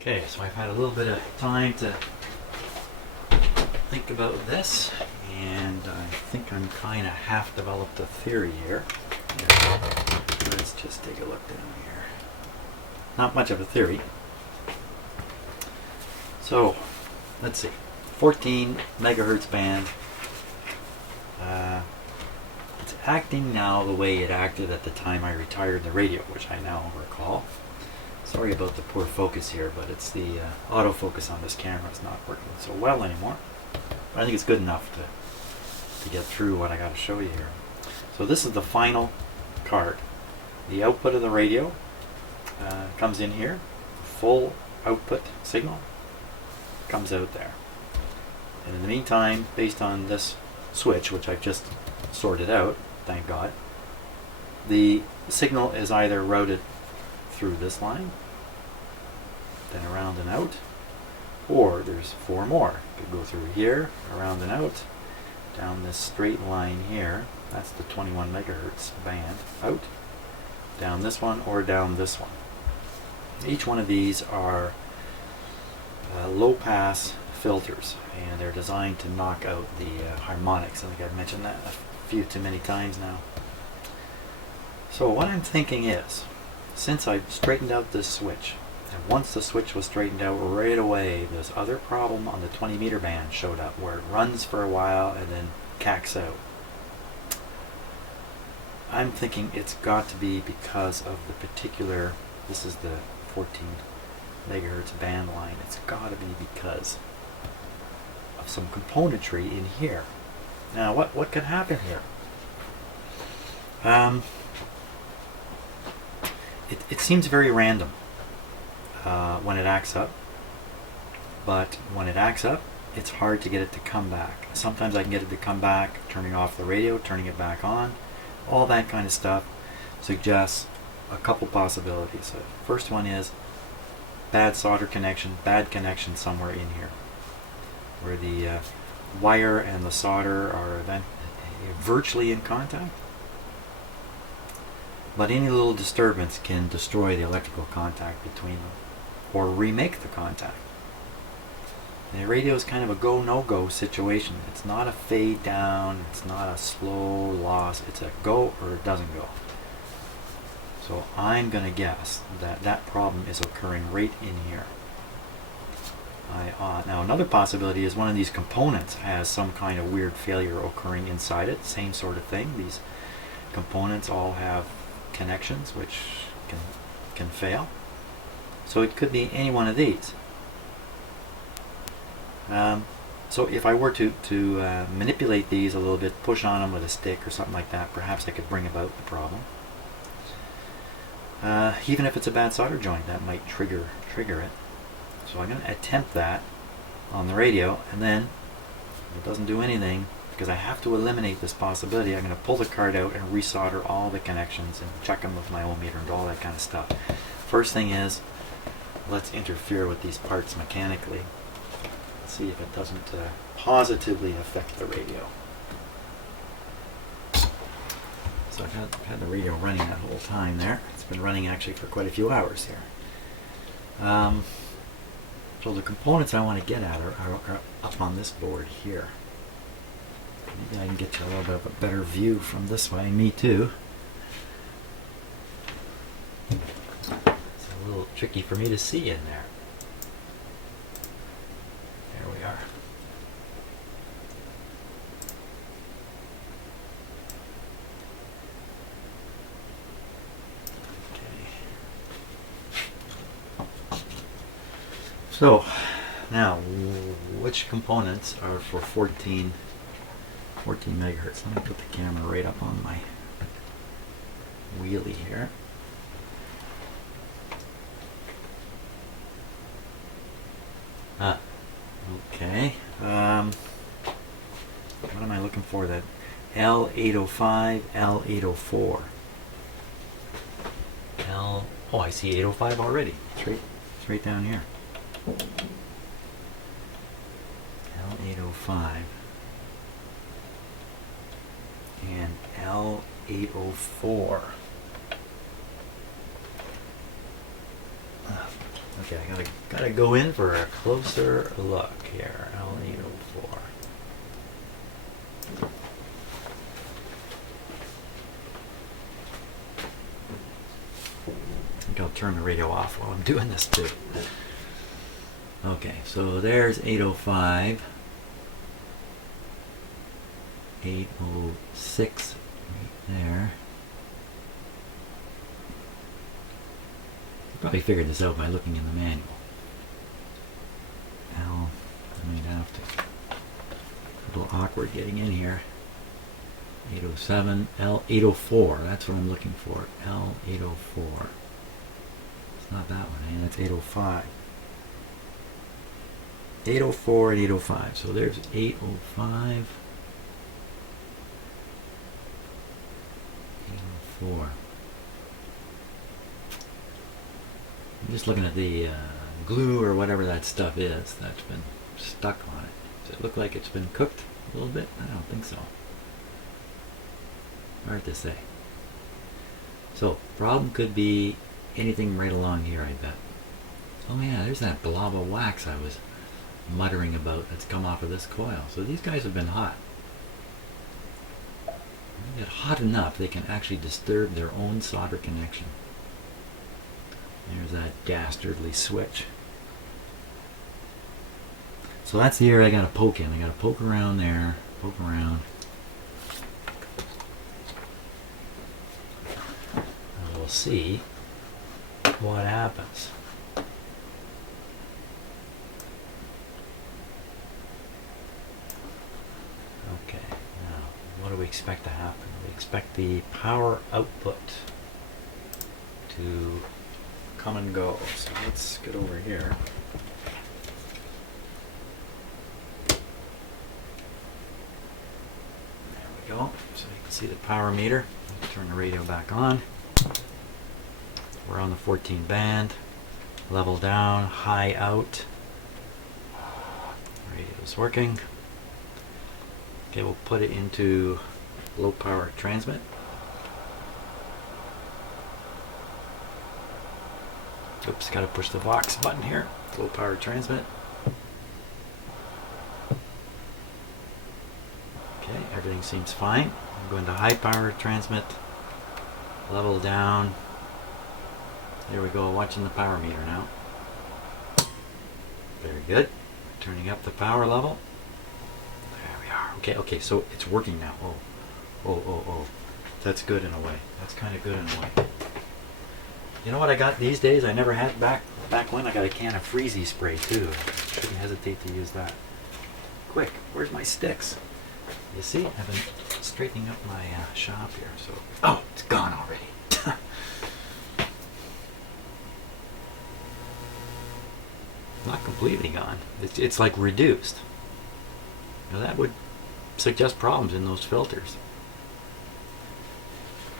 Okay, so I've had a little bit of time to think about this, and I think I'm kind of half developed a theory here. Let's just take a look down here. Not much of a theory. So, let's see. 14 megahertz band. It's acting now the way it acted at the time I retired the radio, which I now recall. Sorry about the poor focus here, but it's the autofocus on this camera is not working so well anymore. But I think it's good enough to get through what I got to show you here. So this is the final card. The output of the radio comes in here. Full output signal comes out there. And in the meantime, based on this switch, which I've just sorted out, thank God, the signal is either routed through this line, then around and out, or there's four more. It could go through here, around and out, down this straight line here, that's the 21 megahertz band, out, down this one, or down this one. Each one of these are low pass filters, and they're designed to knock out the harmonics. I think I've mentioned that a few too many times now. So what I'm thinking is, since I've straightened out this switch, and once the switch was straightened out, right away this other problem on the 20 meter band showed up, where it runs for a while and then cacks out. I'm thinking it's got to be because of the particular, this is the 14 megahertz band line, it's got to be because of some componentry in here. Now what could happen here? It seems very random when it acts up, but when it acts up, it's hard to get it to come back. Sometimes I can get it to come back, turning off the radio, turning it back on, all that kind of stuff suggests a couple possibilities. The first one is bad solder connection, bad connection somewhere in here, where the wire and the solder are then virtually in contact. But any little disturbance can destroy the electrical contact between them, or remake the contact. The radio is kind of a go, no-go situation. It's not a fade down, it's not a slow loss, it's a go or it doesn't go. So I'm going to guess that that problem is occurring right in here. Now another possibility is one of these components has some kind of weird failure occurring inside it. Same sort of thing. These components all have connections which can fail. So it could be any one of these. So if I were to manipulate these a little bit, push on them with a stick or something like that, perhaps I could bring about the problem. Even if it's a bad solder joint, that might trigger it. So I'm going to attempt that on the radio, and then if it doesn't do anything, because I have to eliminate this possibility, I'm going to pull the card out and resolder all the connections and check them with my ohm meter and all that kind of stuff. First thing is, let's interfere with these parts mechanically. Let's see if it doesn't positively affect the radio. So I've had the radio running that whole time there. It's been running actually for quite a few hours here. So the components I want to get at are up on this board here. Maybe I can get you a little bit of a better view from this way. Me too. It's a little tricky for me to see in there. There we are. So, now, which components are for 14 megahertz? Let me put the camera right up on my wheelie here. Okay. What am I looking for? That L805, L804. Oh, I see 805 already. It's right down here. L805 and L804. Okay, I gotta go in for a closer look here. L804. I think I'll turn the radio off while I'm doing this too. Okay, so there's 805, 806 right there. Probably figured this out by looking in the manual. L, I might have to. A little awkward getting in here. 807, L804, that's what I'm looking for. L804. It's not that one, that's 805. 804 and 805. So there's 805. 804. I'm just looking at the glue or whatever that stuff is that's been stuck on it. Does it look like it's been cooked a little bit? I don't think so. Hard to say. So, problem could be anything right along here, I bet. Oh yeah, there's that blob of wax I was muttering about that's come off of this coil. So these guys have been hot. They get hot enough they can actually disturb their own solder connection. There's that dastardly switch. So that's the area I gotta poke in. I gotta poke around there, poke around. And we'll see what happens. Okay, now what do we expect to happen? We expect the power output to come and go. So let's get over here. There we go. So you can see the power meter. Turn the radio back on. We're on the 14 band. Level down, high out. Radio's working. Okay, we'll put it into low power transmit. Oops, gotta push the Vox button here. Low power transmit. Okay, everything seems fine. I'm going to high power transmit. Level down. There we go, watching the power meter now. Very good. Turning up the power level. There we are. Okay, so it's working now. Oh. That's good in a way. That's kind of good in a way. You know what I got these days? I never had back when I got a can of Freezy spray too. Shouldn't hesitate to use that. Quick, where's my sticks? You see, I've been straightening up my shop here. So, oh, it's gone already. Not completely gone. It's like reduced. Now that would suggest problems in those filters.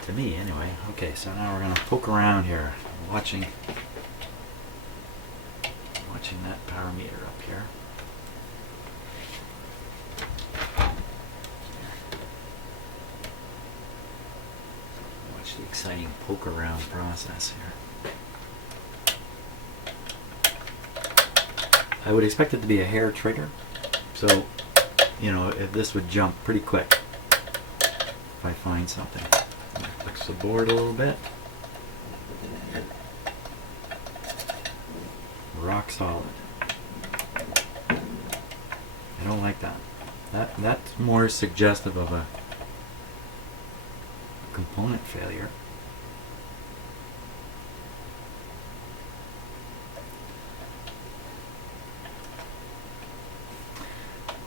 To me, anyway. Okay, so now we're going to poke around here, watching that power meter up here. Watch the exciting poke around process here. I would expect it to be a hair trigger, so you know if this would jump pretty quick if I find something. Flex the board a little bit. Rock solid. I don't like that. That's more suggestive of a component failure.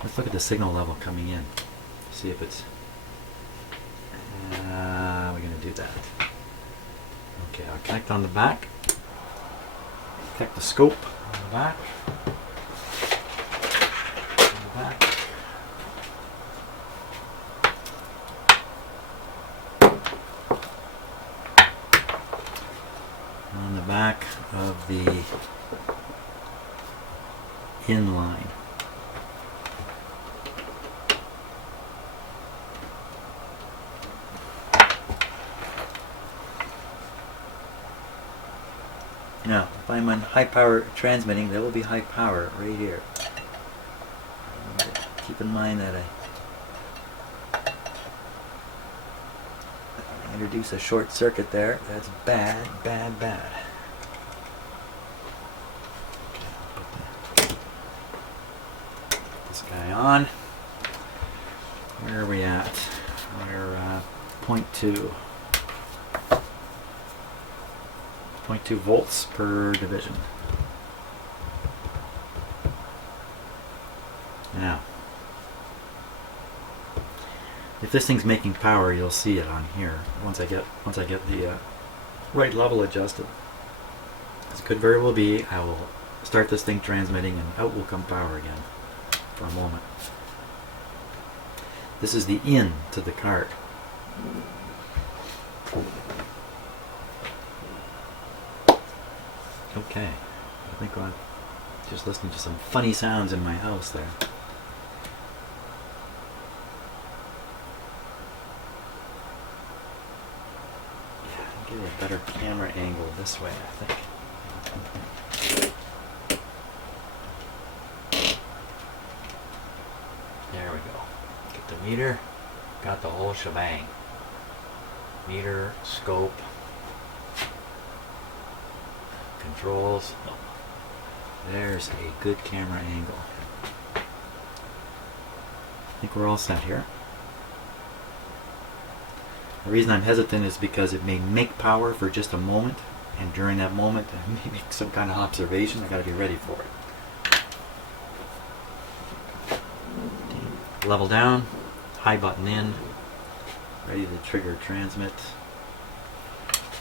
Let's look at the signal level coming in. See if it's. We're going to do that. Okay, I'll connect on the back. Connect the scope on the back. On the back. On the back of the inline. Now, if I'm on high power transmitting, there will be high power right here. Keep in mind that I introduce a short circuit there. That's bad, bad, bad. Put this guy on. Where are we at? We're 0.2 volts per division. Now, if this thing's making power, you'll see it on here once I get the right level adjusted. This could very well be I will start this thing transmitting and out will come power again for a moment. This is the in to the card. Okay, I think I'm just listening to some funny sounds in my house there. Yeah, I'll give you a better camera angle this way, I think. There we go. Get the meter, got the whole shebang. Meter, scope, controls. Oh, there's a good camera angle. I think we're all set here. The reason I'm hesitant is because it may make power for just a moment, and during that moment I may make some kind of observation. I gotta be ready for it. Level down, high button in, ready to trigger transmit.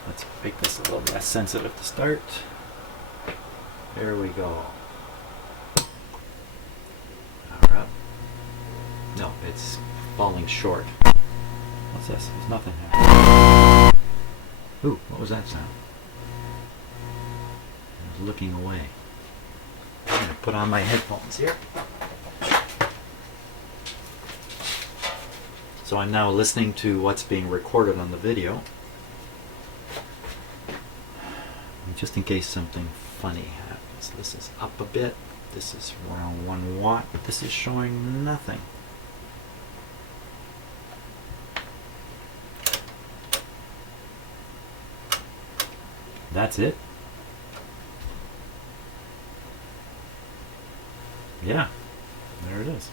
Let's make this a little less sensitive to start. There we go. Power up. No, it's falling short. What's this? There's nothing here. Ooh, what was that sound? I was looking away. I'm going to put on my headphones here. So I'm now listening to what's being recorded on the video. And just in case something funny happens. This is up a bit. This is around 1 watt. This is showing nothing. That's it. Yeah, there it is.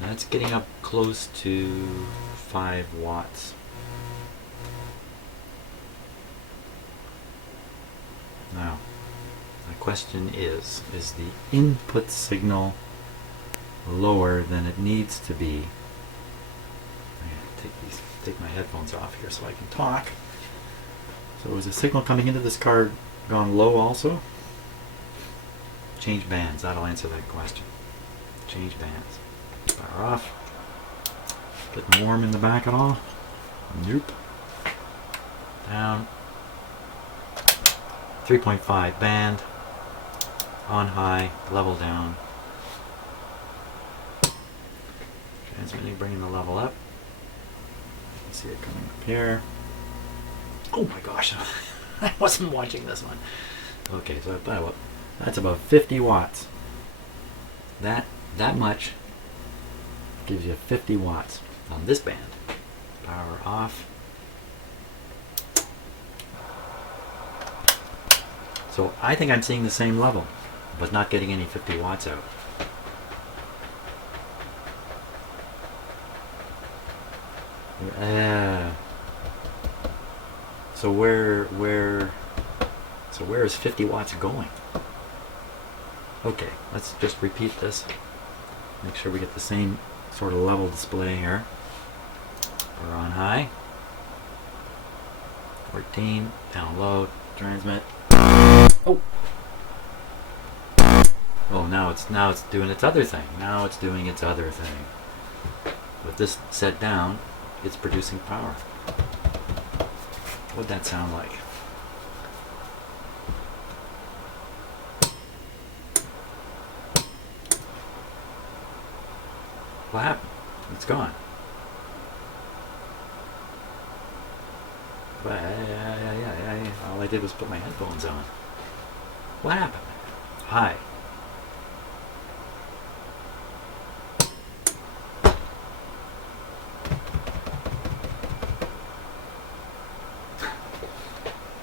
That's getting up close to 5 watts. Now, the question is the input signal lower than it needs to be? I'm going to take my headphones off here so I can talk. So is the signal coming into this card gone low also? Change bands, that'll answer that question. Change bands. Power off. Getting warm in the back at all? Nope. Down. 3.5 band. On high, level down. Transmitting, bringing the level up. You can see it coming up here. Oh my gosh, I wasn't watching this one. Okay, so that's about 50 watts. That much gives you 50 watts on this band. Power off. So I think I'm seeing the same level, but not getting any 50 watts out. So where is 50 watts going? Okay, let's just repeat this. Make sure we get the same sort of level display here. We're on high. 14, down low, transmit. Oh! Oh, now it's doing its other thing. Now it's doing its other thing. With this set down, it's producing power. What'd that sound like? What happened? It's gone. All I did was put my headphones on. What happened? Hi.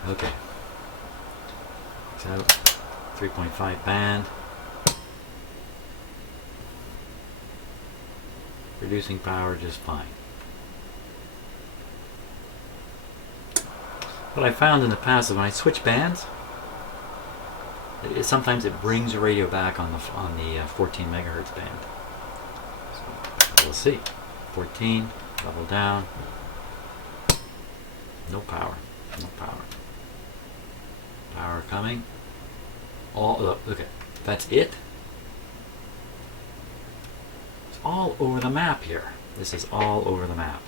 Okay. So 3.5 band. Reducing power just fine. What I found in the past is when I switch bands, sometimes it brings the radio back on the 14 megahertz band. So we'll see. 14, level down. No power. No power. Power coming. Look, okay, that's it. It's all over the map here. This is all over the map.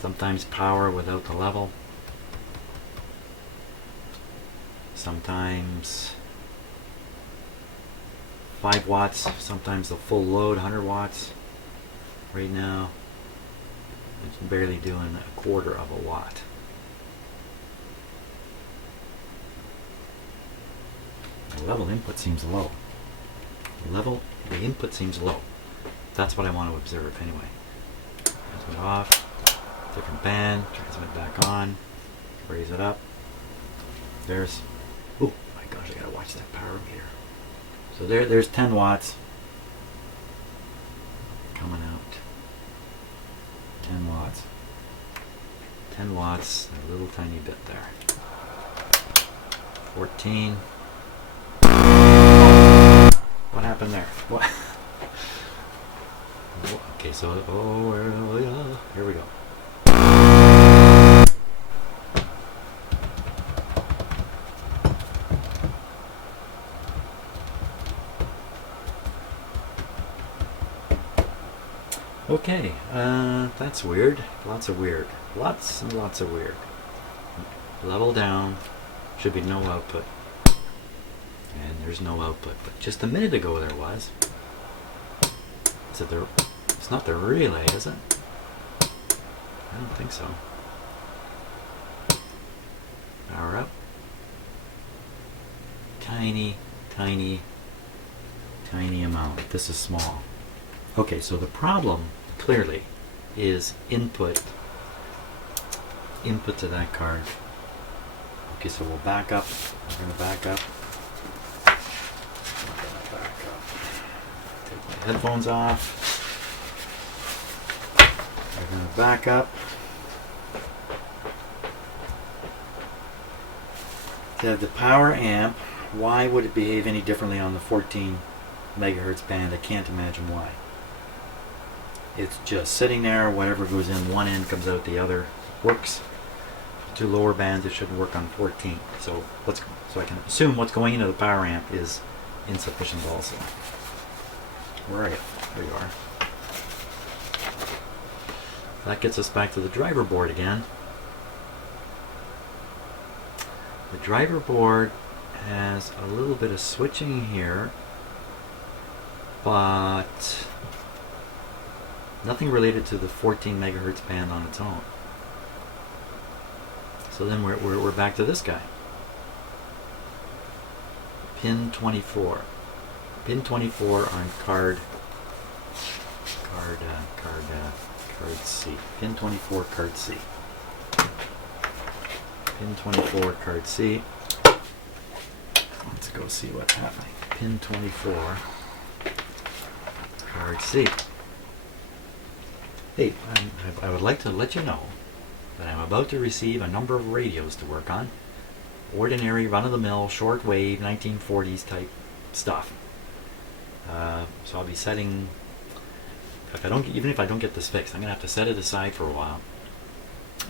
Sometimes power without the level. Sometimes 5 watts, sometimes the full load, 100 watts. Right now, it's barely doing a quarter of a watt. The level input seems low. The input seems low. That's what I want to observe anyway. Transmit off. Different band, transmit back on, raise it up. There's, oh my gosh, I gotta watch that power meter. So there's 10 watts coming out. 10 watts. 10 watts, a little tiny bit there. 14. What happened there? What? Okay, so, here we go. Okay, that's weird. Lots of weird. Lots and lots of weird. Level down. Should be no output. And there's no output. But just a minute ago there was. Is it it's not the relay, is it? I don't think so. Power up. Tiny, tiny, tiny amount. This is small. Okay, so the problem clearly is input to that card. Okay, so we'll back up. We're going to back up. Take my headphones off. We're going to back up. To the power amp, why would it behave any differently on the 14 megahertz band? I can't imagine why. It's just sitting there. Whatever goes in one end comes out the other. Works. To lower bands, it should work on 14. So I can assume what's going into the power amp is insufficient also. Where are you? There you are. That gets us back to the driver board again. The driver board has a little bit of switching here, but nothing related to the 14 megahertz band on its own. So then we're back to this guy. Pin 24. Pin 24 on card C. Pin 24 card C. Pin 24 card C. Let's go see what's happening. Pin 24 card C. Hey, I would like to let you know that I'm about to receive a number of radios to work on. Ordinary, run-of-the-mill, shortwave, 1940s type stuff. So I'll be setting, even if I don't get this fixed, I'm going to have to set it aside for a while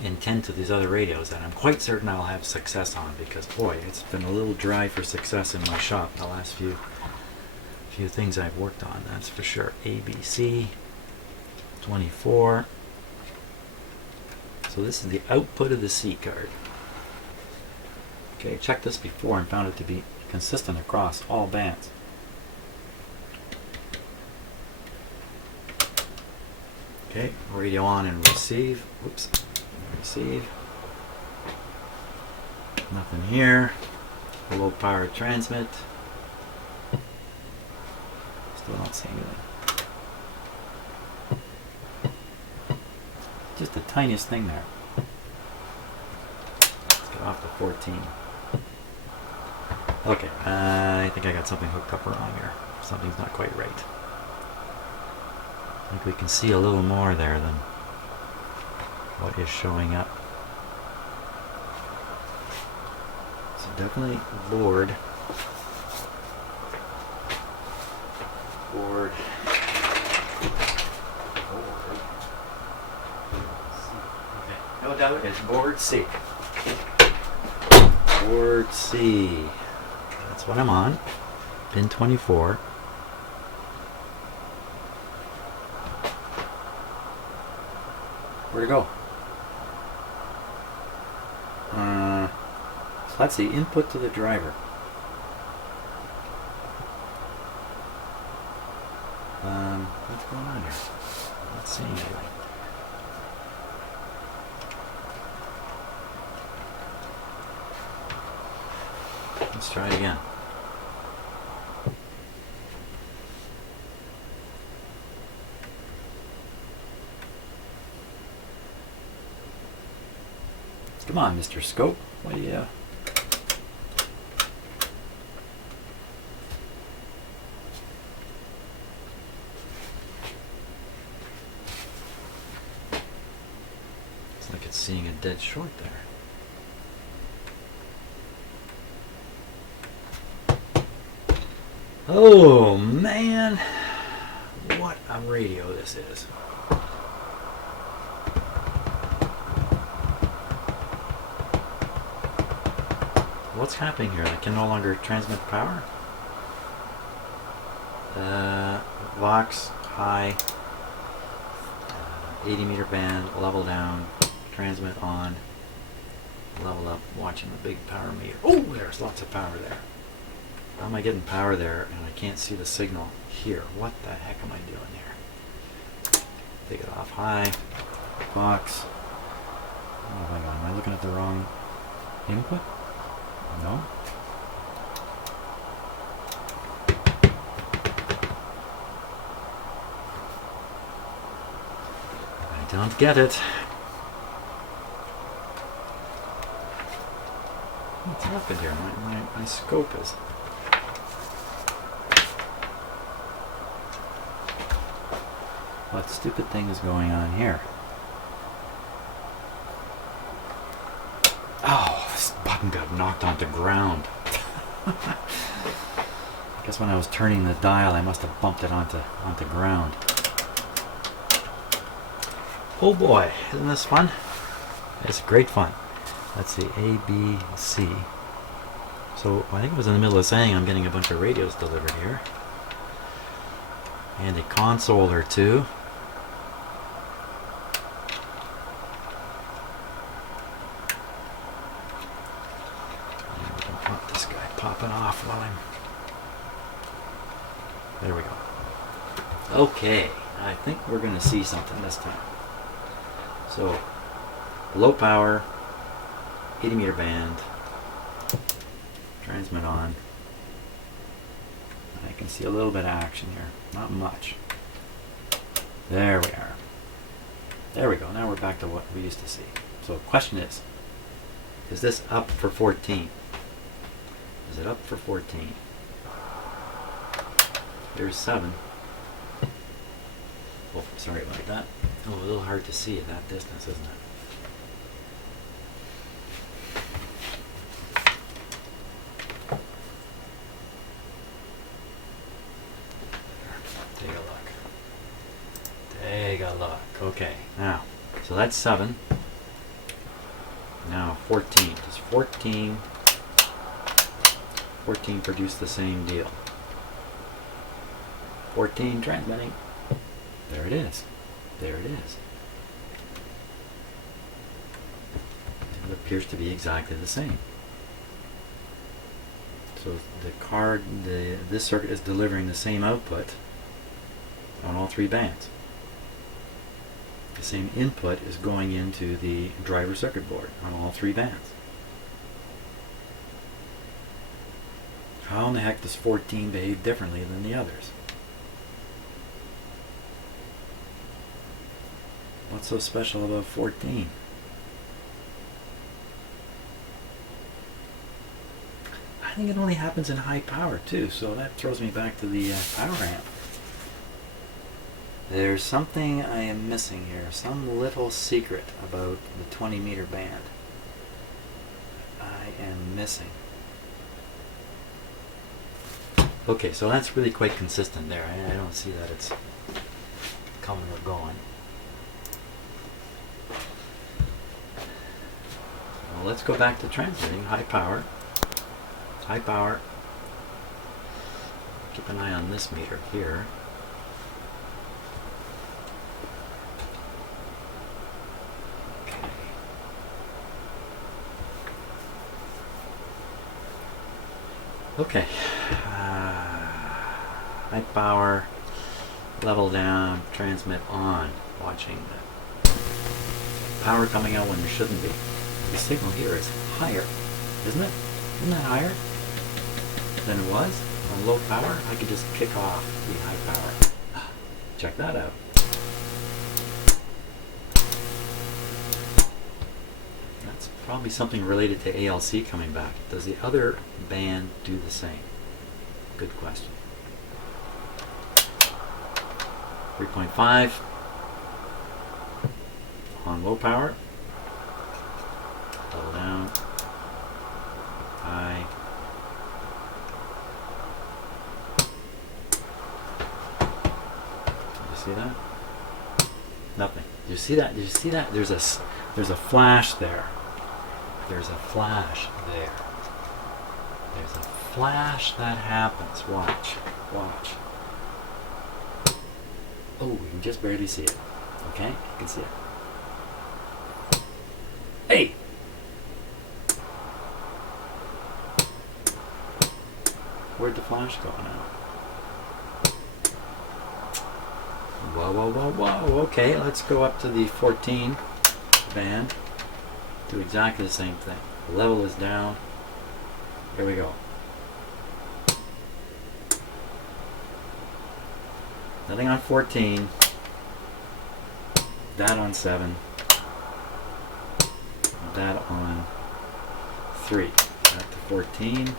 and tend to these other radios that I'm quite certain I'll have success on, because boy, it's been a little dry for success in my shop the last few things I've worked on, that's for sure. ABC 24. So this is the output of the C card. Okay, checked this before and found it to be consistent across all bands. Okay, radio on and receive. Oops, receive. Nothing here. Low power transmit. Still don't see anything. Just the tiniest thing there. Let's get off the 14. Okay, I think I got something hooked up wrong here. Something's not quite right. I think we can see a little more there than what is showing up. So definitely board. Board. Okay. No doubt it's board C. Board C. That's what I'm on. Pin 24. Where'd it go? So that's the input to the driver. What's going on here? I'm not seeing anything. Let's try it again. Come on, Mr. Scope. What do you... It's like it's seeing a dead short there. Oh, man. What a radio this is. What's happening here? I can no longer transmit power. Vox high, 80 meter band, level down, transmit on, level up, watching the big power meter. Oh, there's lots of power there. How am I getting power there and I can't see the signal here? What the heck am I doing here? Take it off high, Vox. Oh my god, am I looking at the wrong input? No? I don't get it. What's happened here? My scope is... What stupid thing is going on here? Oh, this button got knocked onto ground. I guess when I was turning the dial, I must have bumped it onto ground. Oh boy, isn't this fun? It's great fun. Let's see, A, B, C. So I think it was in the middle of saying I'm getting a bunch of radios delivered here. And a console or two. Popping off while I'm... There we go. Okay, I think we're going to see something this time. So, low power, 80 meter band, transmit on. I can see a little bit of action here, not much. There we are. There we go, now we're back to what we used to see. So the question is this up for 14? Is it up for 14? There's 7. Oh, sorry about that. Oh, a little hard to see at that distance, isn't it? Take a look. Take a look. Okay, now, so that's 7. Now 14. Does 14 produce the same deal? 14 transmitting. There it is. There it is. It appears to be exactly the same. So the card, this circuit is delivering the same output on all 3 bands. The same input is going into the driver circuit board on all 3 bands. How in the heck does 14 behave differently than the others? What's so special about 14? I think it only happens in high power too, so that throws me back to the power amp. There's something I am missing here, some little secret about the 20 meter band I am missing. Okay, so that's really quite consistent there. I don't see that it's coming or going. Well, let's go back to transmitting. High power. High power. Keep an eye on this meter here. Okay. High power, level down, transmit on. Watching the power coming out when there shouldn't be. The signal here is higher, isn't it? Isn't that higher than it was on low power? I could just kick off the high power. Check that out. That's probably something related to ALC coming back. Does the other band do the same? Good question. 3.5 on low power. Level down. High. Do you see that? Nothing. Do you see that? Do you see that? There's a flash there. There's a flash there. There's a flash that happens. Watch. Watch. Oh, you can just barely see it. Okay? You can see it. Hey! Where'd the flash go now? Whoa, whoa, whoa, whoa. Okay, let's go up to the 14 band. Do exactly the same thing. The level is down. Here we go. Nothing on 14. That on 7. That on 3. Back to 14.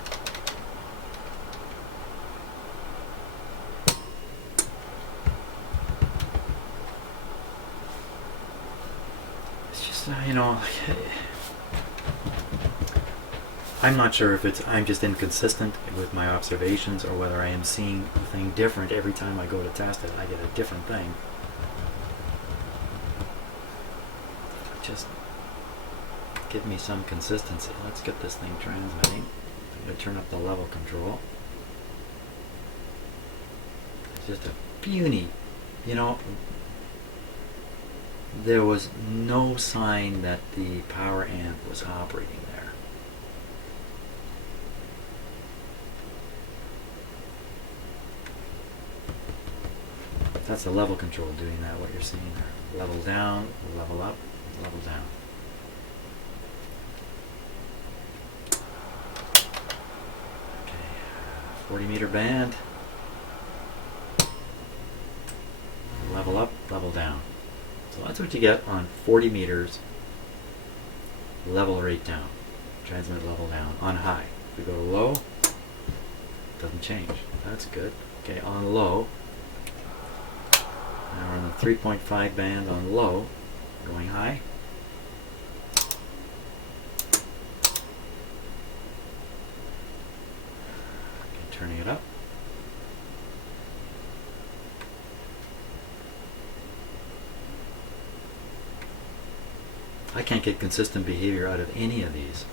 It's just, you know, I'm not sure if I'm just inconsistent with my observations or whether I am seeing a thing different every time I go to test it. I get a different thing. Just give me some consistency. Let's get this thing transmitting. I'm going to turn up the level control. It's just a puny, you know, there was no sign that the power amp was operating there. That's the level control doing that, what you're seeing there. Level down, level up, level down. Okay, 40 meter band. Level up, level down. So that's what you get on 40 meters, level rate down. Transmit level down. On high. If we go to low, it doesn't change. That's good. Okay, on low. Now we're on the 3.5 band on low, going high. Okay, turning it up. I can't get consistent behavior out of any of these.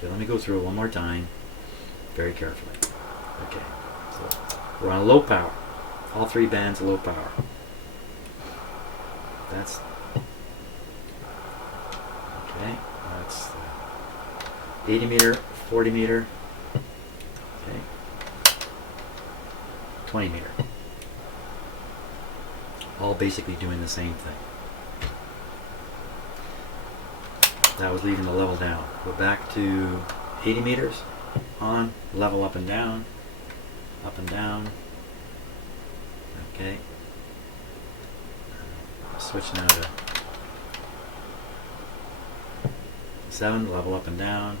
Okay, let me go through it one more time, very carefully. Okay, so we're on low power. All 3 bands low power. That's okay. That's 80 meter, 40 meter. Okay, 20 meter. All basically doing the same thing. That was leaving the level down. Go back to 80 meters, on, level up and down, okay. Switch now to 7, level up and down.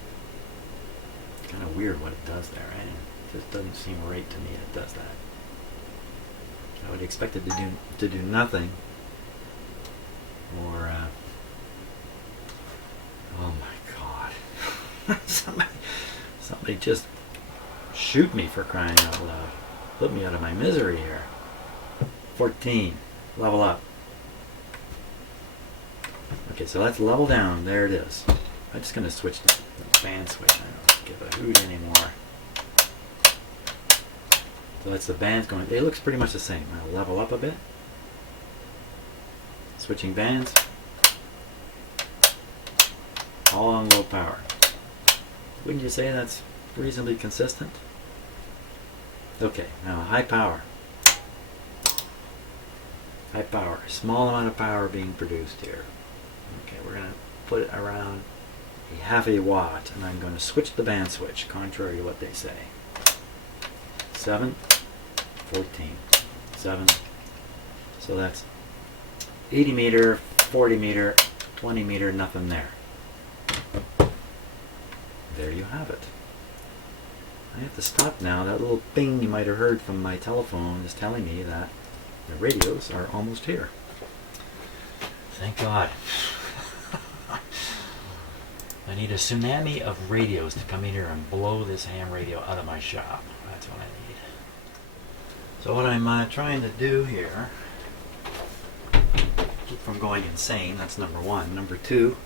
Kind of weird what it does there, right? It just doesn't seem right to me it does that. I would expect it to do nothing, or oh my god. somebody just shoot me for crying out loud. Put me out of my misery here. 14, level up. Okay, so that's level down. There it is. I'm just going to switch the band switch. I don't give a hoot anymore. So that's the bands going. It looks pretty much the same. I'll level up a bit. Switching bands. All on low power. Wouldn't you say that's reasonably consistent? Okay, now high power. High power. Small amount of power being produced here. Okay, we're going to put it around a half a watt, and I'm going to switch the band switch, contrary to what they say. 7, 14, 7. So that's 80 meter, 40 meter, 20 meter, nothing there. There you have it. I have to stop now. That little ping you might have heard from my telephone is telling me that the radios are almost here. Thank God. I need a tsunami of radios to come in here and blow this ham radio out of my shop. That's what I need. So what I'm trying to do here, keep from going insane, that's number one. Number two,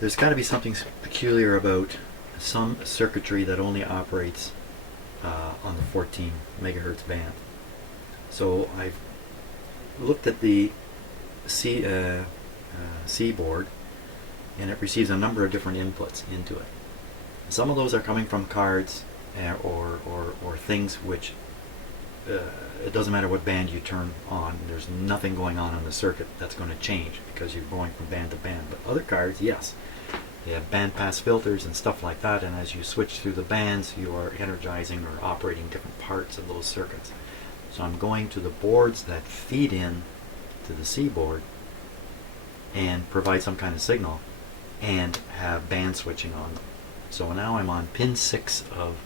there's got to be something peculiar about some circuitry that only operates on the 14 megahertz band. So I've looked at the C board, and it receives a number of different inputs into it. Some of those are coming from cards or things which it doesn't matter what band you turn on. There's nothing going on the circuit that's going to change because you're going from band to band. But other cards, yes, they have band pass filters and stuff like that, and as you switch through the bands, you are energizing or operating different parts of those circuits. So I'm going to the boards that feed in to the C board and provide some kind of signal and have band switching on them. So now I'm on pin 6 of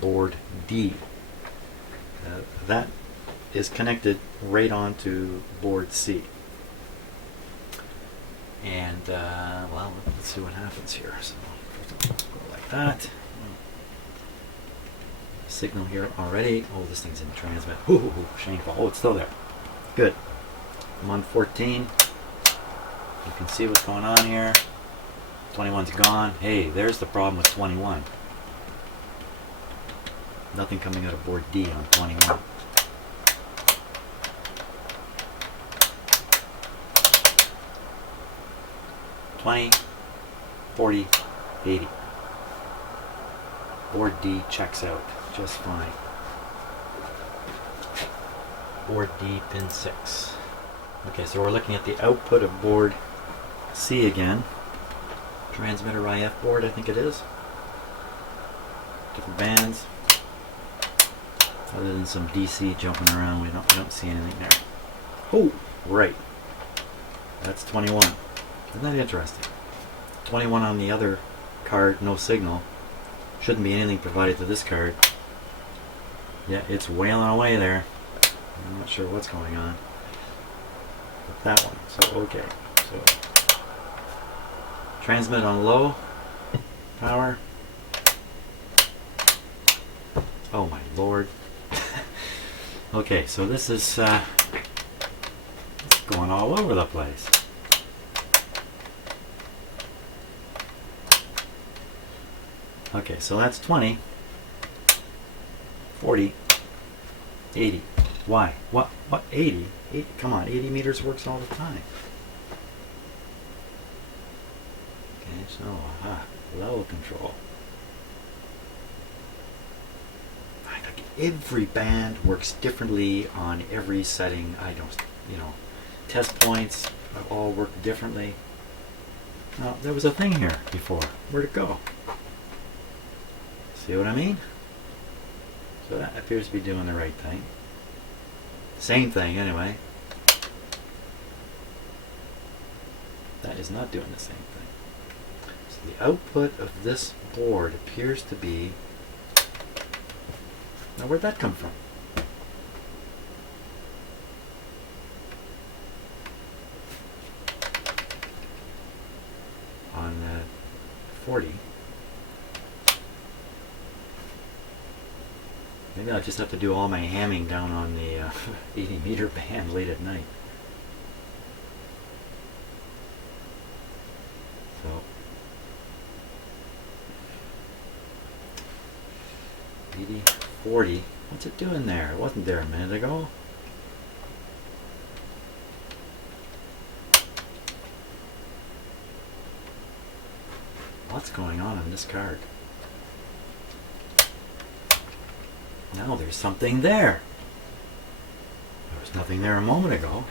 board D. That is connected right onto board C. And well, let's see what happens here. So go like that. Signal here already. Oh, this thing's in transmit. Ooh, shameful. Oh, it's still there. Good. I'm on 14. You can see what's going on here. 21's gone. Hey, there's the problem with 21. Nothing coming out of board D on 21. $20, $40, $80. Board D checks out just fine. Board D pin 6. Okay, so we're looking at the output of board C again. Transmitter IF board, I think it is. Different bands. Other than some DC jumping around, we don't see anything there. Oh, right. That's 21. Isn't that interesting? 21 on the other card, no signal. Shouldn't be anything provided to this card. Yeah, it's wailing away there. I'm not sure what's going on with that one. So, okay. So, transmit on low power. Oh my lord. Okay, so this is it's going all over the place. Okay, so that's 20, 40, 80. Why? What? 80? 80? Come on, 80 meters works all the time. Okay, so level control. like every band works differently on every setting. I don't, you know, test points all work differently. Now, there was a thing here before. Where'd it go? See what I mean? So that appears to be doing the right thing. Same thing anyway. That is not doing the same thing. So the output of this board appears to be... Now where'd that come from? On 40. Maybe I'll just have to do all my hamming down on the 80 meter band late at night. So 80, 40. What's it doing there? It wasn't there a minute ago. What's going on this card? Now there's something there. There was nothing there a moment ago.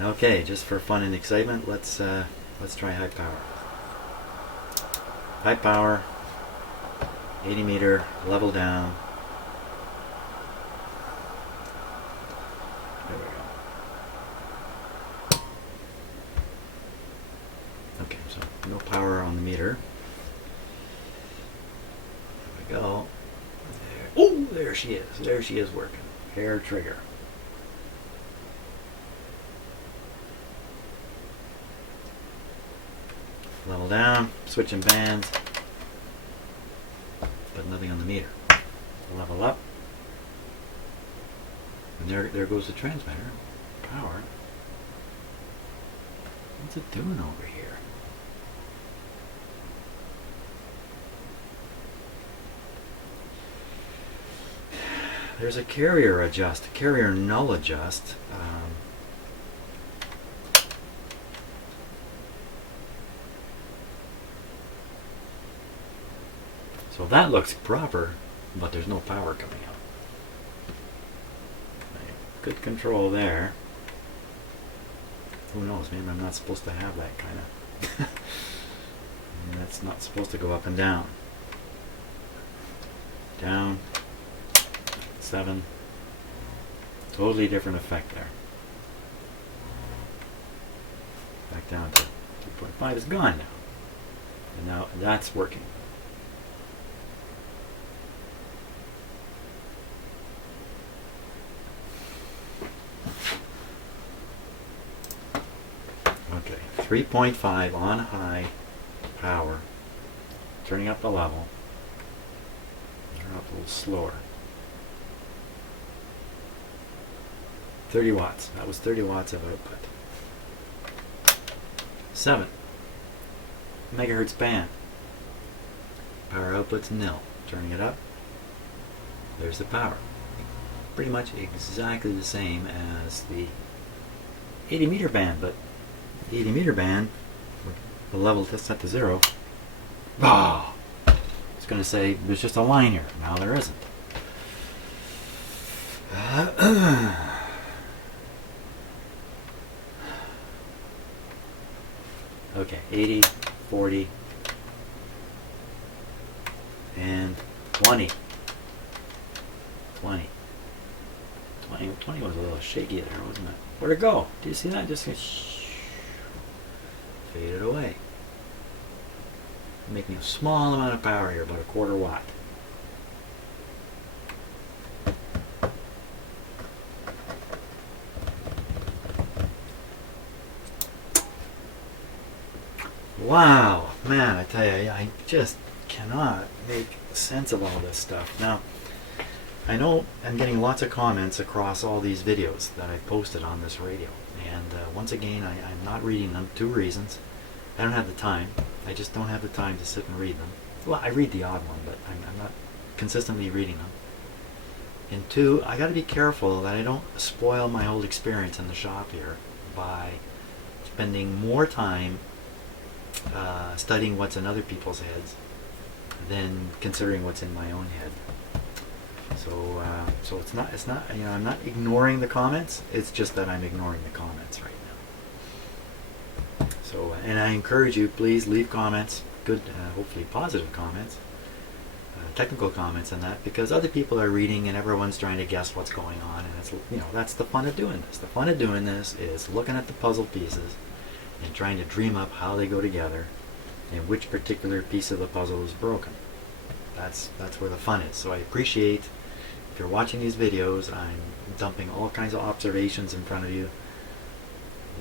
What? Okay, just for fun and excitement, let's try high power. High power, 80 meter, level down. There we go. Okay, so no power on the meter. There we go. There. Oh, there she is. There she is working. Hair trigger. Level down, switching bands, but nothing on the meter. Level up, and there goes the transmitter. Power. What's it doing over here? There's a carrier adjust, a carrier null adjust. So that looks proper, but there's no power coming out. Good control there. Who knows, maybe I'm not supposed to have that kind of... That's not supposed to go up and down. Down. 7. Totally different effect there. Back down to 2.5 is gone now. And now that's working. Okay, 3.5 on high power, turning up the level, turn up a little slower. 30 watts, that was 30 watts of output. 7 megahertz band, power output's nil, turning it up, there's the power. Pretty much exactly the same as the 80 meter band, but 80 meter band, the level that's set to 0. Oh, it's going to say there's just a line here. Now there isn't. Okay, 80, 40, and 20. 20 was a little shaky there, wasn't it? Where'd it go? Do you see that? Just faded away. Making a small amount of power here, about a quarter watt. Wow, man, I tell you, I just cannot make sense of all this stuff. Now, I know I'm getting lots of comments across all these videos that I posted on this radio. And once again, I'm not reading them. 2 reasons. I don't have the time. I just don't have the time to sit and read them. Well, I read the odd one, but I'm not consistently reading them. And 2, I got to be careful that I don't spoil my whole experience in the shop here by spending more time studying what's in other people's heads than considering what's in my own head. So it's not I'm not ignoring the comments. It's just that I'm ignoring the comments right now. So and I encourage you, please leave comments, good, hopefully positive comments, technical comments, and that, because other people are reading and everyone's trying to guess what's going on, and it's that's the fun of doing this. The fun of doing this is looking at the puzzle pieces and trying to dream up how they go together and which particular piece of the puzzle is broken. That's where the fun is. So I appreciate if you're watching these videos, I'm dumping all kinds of observations in front of you.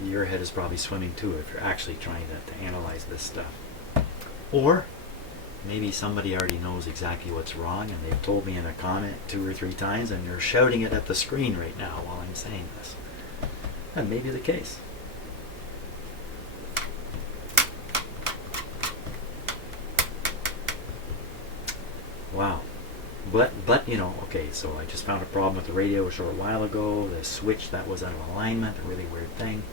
Your head is probably swimming too if you're actually trying to analyze this stuff. Or maybe somebody already knows exactly what's wrong and they've told me in a comment 2 or 3 times and they're shouting it at the screen right now while I'm saying this. That may be the case. Wow. But okay, so I just found a problem with the radio a short while ago. The switch that was out of alignment, a really weird thing.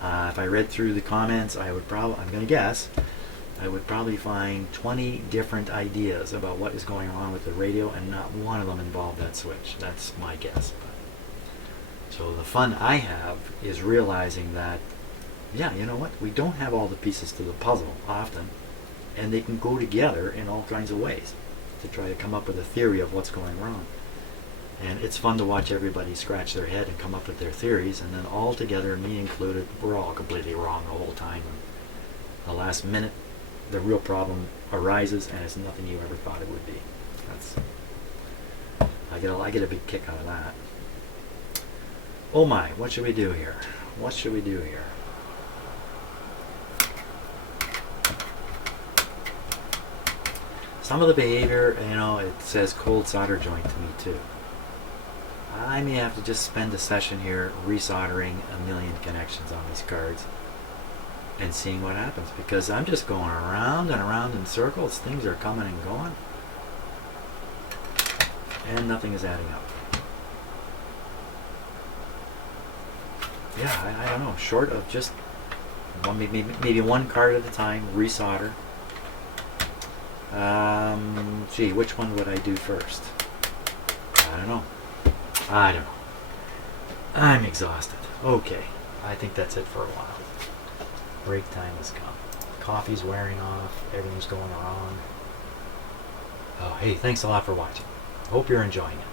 If I read through the comments, I'm going to guess, I would probably find 20 different ideas about what is going on with the radio, and not one of them involved that switch. That's my guess. So the fun I have is realizing that, yeah, you know what? We don't have all the pieces to the puzzle often, and they can go together in all kinds of ways to try to come up with a theory of what's going wrong. And it's fun to watch everybody scratch their head and come up with their theories, and then all together, me included, we're all completely wrong the whole time. And the last minute, the real problem arises, and it's nothing you ever thought it would be. I get a big kick out of that. Oh my, what should we do here? What should we do here? Some of the behavior, it says cold solder joint to me too. I may have to just spend a session here resoldering a million connections on these cards and seeing what happens, because I'm just going around and around in circles. Things are coming and going, and nothing is adding up. Yeah, I don't know. Short of just maybe one card at a time, resolder. Gee, which one would I do first? I don't know. I'm exhausted. Okay, I think that's it for a while. Break time has come. Coffee's wearing off. Everything's going wrong. Oh, hey, thanks a lot for watching. Hope you're enjoying it.